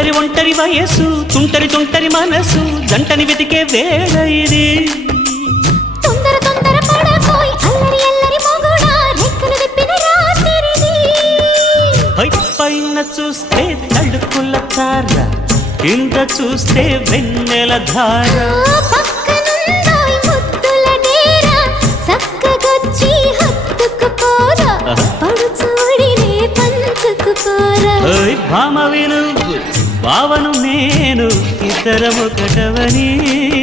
ఒంటరి ఒంటరి వయసు తుంటరి తుంటరి మనసు జంటని వెతికే వేళ ఇది తొందర తొందర పడపోయి అల్లరి అల్లరి మొగుడా రెక్కలు విప్పిన రాత్రిది పైన చూస్తే తడుకుల తార కింద చూస్తే వెన్నెల ధార పక్కనుందోయ్ ముద్దుల డేరా చక్కగొచ్చి హత్తుకుపోరా పడుచోడినే పంచుకుపోరా భామ విను భావను నేను ఇద్దరము ఒకటవని